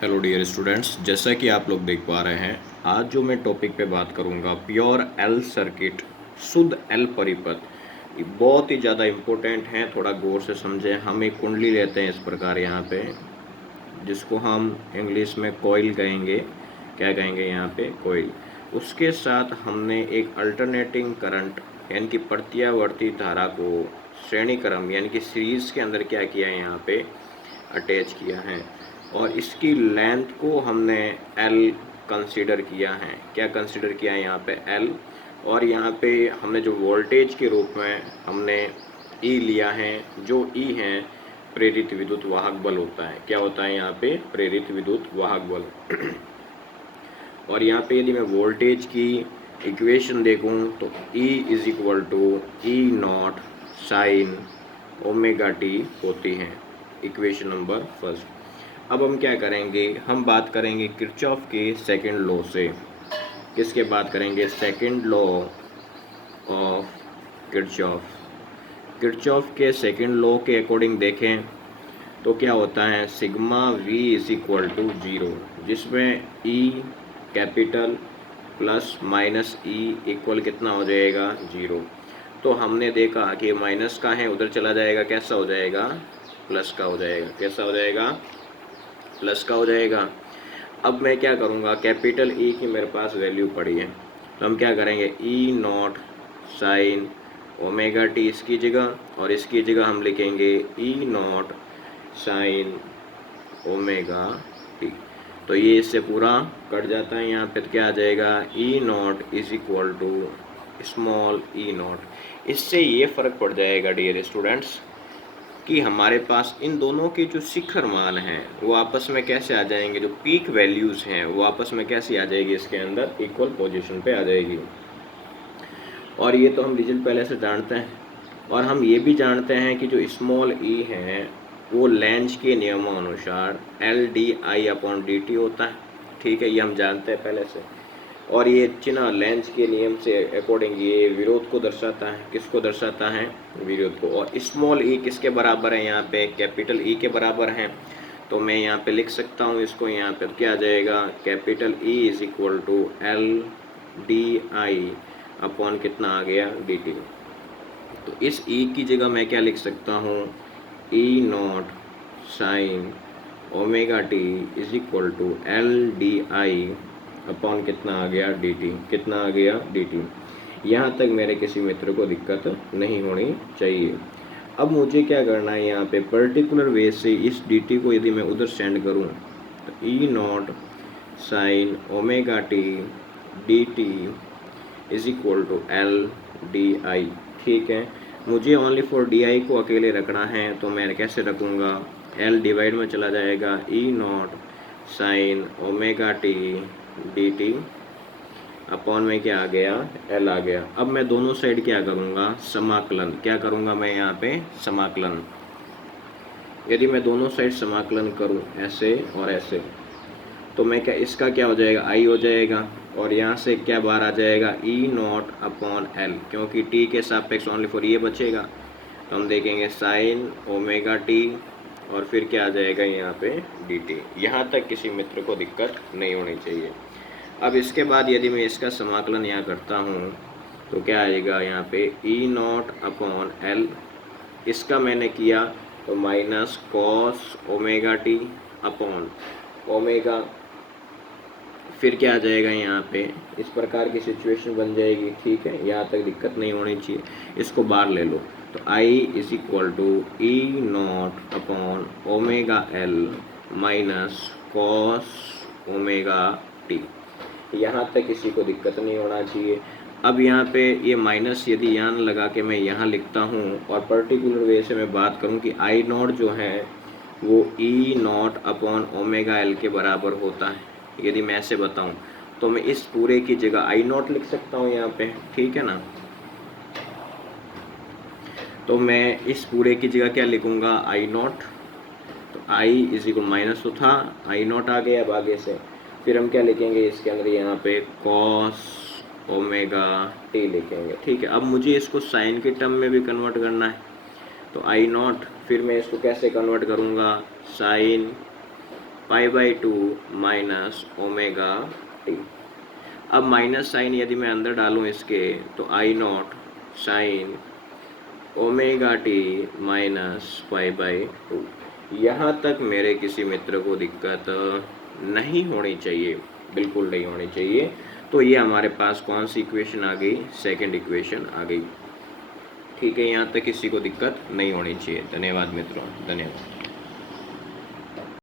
Hello dear students, जैसा कि आप लोग देख पा रहे हैं, आज जो मैं टॉपिक पे बात करूंगा प्योर एल सर्किट, शुद्ध एल परिपथ। ये बहुत ही ज़्यादा इम्पोर्टेंट है, थोड़ा गौर से समझें। हम एक कुंडली लेते हैं इस प्रकार यहाँ पे, जिसको हम इंग्लिश में कॉइल कहेंगे। क्या कहेंगे यहाँ पे? कॉइल। उसके साथ हमने एक अल्टरनेटिंग करंट यानी कि प्रत्यावर्ती धारा को श्रेणी क्रम यानी कि सीरीज के अंदर क्या किया है, यहाँ पे अटैच किया है। और इसकी लेंथ को हमने एल कंसीडर किया है। क्या कंसीडर किया है यहाँ पे? एल। और यहाँ पे हमने जो वोल्टेज के रूप में हमने ई लिया है, जो ई है प्रेरित विद्युत वाहक बल होता है। क्या होता है यहाँ पे? प्रेरित विद्युत वाहक बल। और यहाँ पे यदि मैं वोल्टेज की इक्वेशन देखूँ तो E is equal to E naught sine omega T होती है, इक्वेशन नंबर फर्स्ट। अब हम क्या करेंगे? हम बात करेंगे किरचॉफ के सेकंड लॉ से। किसके बात करेंगे? Second law of Kirchhoff. Kirchhoff के सेकंड लॉ के अकॉर्डिंग देखें तो क्या होता है? Sigma V is equal to 0, जिसमें E capital plus minus E equal कितना हो जाएगा? 0। तो हमने देखा कि माइनस का है, उधर चला जाएगा, कैसा हो जाएगा? प्लस का हो जाएगा। कैसा हो जाएगा? प्लस का हो जाएगा। अब मैं क्या करूँगा? कैपिटल ई की मेरे पास वैल्यू पड़ी है, तो हम क्या करेंगे? ई नॉट साइन ओमेगा टी इसकी जगह, और इसकी जगह हम लिखेंगे ई नॉट साइन ओमेगा टी। तो ये इससे पूरा कट जाता है यहाँ पे, तो क्या आ जाएगा? E naught is equal to small E naught. इससे ये फ़र्क पड़ जाएगा डियर स्टूडेंट्स कि हमारे पास इन दोनों के जो शिखर मान हैं वो आपस में कैसे आ जाएंगे, जो पीक वैल्यूज़ हैं वो आपस में कैसे आ जाएगी, इसके अंदर इक्वल पोजीशन पे आ जाएगी। और ये तो हम रिजल्ट पहले से जानते हैं। और हम ये भी जानते हैं कि जो स्मॉल ई है वो लेंज के नियमानुसार L D I upon D T होता है। ठीक है, ये हम जानते हैं पहले से। और ये चिन्ह लेंज के नियम से अकॉर्डिंग ये विरोध को दर्शाता है। किसको दर्शाता है? विरोध को। और स्मॉल ई किसके बराबर है? यहाँ पे कैपिटल ई के बराबर है। तो मैं यहाँ पे लिख सकता हूँ इसको, यहाँ पे क्या आ जाएगा? Capital E is equal to L D I upon कितना आ गया? D T. तो इस ई की जगह मैं क्या लिख सकता हूँ? E naught sine omega T is equal to L D I upon कितना आ गया? D T. कितना आ गया? D T. यहाँ तक मेरे किसी मित्र को दिक्कत नहीं होनी चाहिए। अब मुझे क्या करना है? यहाँ पे पर्टिकुलर वे से इस डी टी को यदि मैं उधर सेंड करूँ तो E naught sine omega T D T is equal to L D I. ठीक है, मुझे ओनली फॉर डी आई को अकेले रखना है, तो मैं कैसे रखूँगा? एल डिवाइड में चला जाएगा, E naught sine omega T D T upon में क्या आ गया? एल आ गया। अब मैं दोनों साइड क्या करूँगा? समाकलन। क्या करूँगा मैं यहाँ पे? समाकलन। यदि मैं दोनों साइड समाकलन करूँ ऐसे और ऐसे, तो मैं क्या, इसका क्या हो जाएगा? आई हो जाएगा। और यहाँ से क्या बाहर आ जाएगा? ई नॉट अपॉन एल, क्योंकि टी के सापेक्ष ओनली फॉर ये बचेगा, तो हम देखेंगे साइन ओमेगा टी, और फिर क्या आ जाएगा यहाँ पे? D T. यहाँ तक किसी मित्र को दिक्कत नहीं होनी चाहिए। अब इसके बाद यदि मैं इसका समाकलन यहाँ करता हूँ तो क्या आएगा? यहाँ पे ई नॉट अपॉन एल, इसका मैंने किया तो minus cos omega T upon omega, फिर क्या आ जाएगा? यहाँ पे इस प्रकार की सिचुएशन बन जाएगी। ठीक है, यहाँ तक दिक्कत नहीं होनी चाहिए। इसको बाहर ले लो, तो I is equal to E naught upon omega L minus cos omega T. यहाँ तक किसी को दिक्कत नहीं होना चाहिए। अब यहाँ पे ये माइनस यदि यहाँ लगा के मैं यहाँ लिखता हूँ, और पर्टिकुलर वे से मैं बात करूँ कि आई नॉट जो है वो ई नॉट अपॉन ओमेगा एल के बराबर होता है, यदि मैं ऐसे बताऊँ तो मैं इस पूरे की जगह आई नॉट लिख सकता हूँ यहाँ पे। ठीक है ना, तो मैं इस पूरे की जगह क्या लिखूँगा? आई नॉट। तो आई इज इक्वल माइनस तो था, आई नॉट आ गया अब आगे से। फिर हम क्या लिखेंगे इसके अंदर? यहाँ पे कॉस ओमेगा टी लिखेंगे। ठीक है, अब मुझे इसको साइन के टर्म में भी कन्वर्ट करना है, तो आई नॉट, फिर मैं इसको कैसे कन्वर्ट करूँगा? साइन पाई/2 माइनस ओमेगा टी। अब माइनस साइन यदि मैं अंदर डालूँ इसके तो I0 sine omega T minus पाई/2। यहाँ तक मेरे किसी मित्र को दिक्कत नहीं होनी चाहिए, बिल्कुल नहीं होनी चाहिए। तो ये हमारे पास कौन सी इक्वेशन आ गई? सेकंड इक्वेशन आ गई। ठीक है, यहाँ तक किसी को दिक्कत नहीं होनी चाहिए। धन्यवाद मित्रों, धन्यवाद।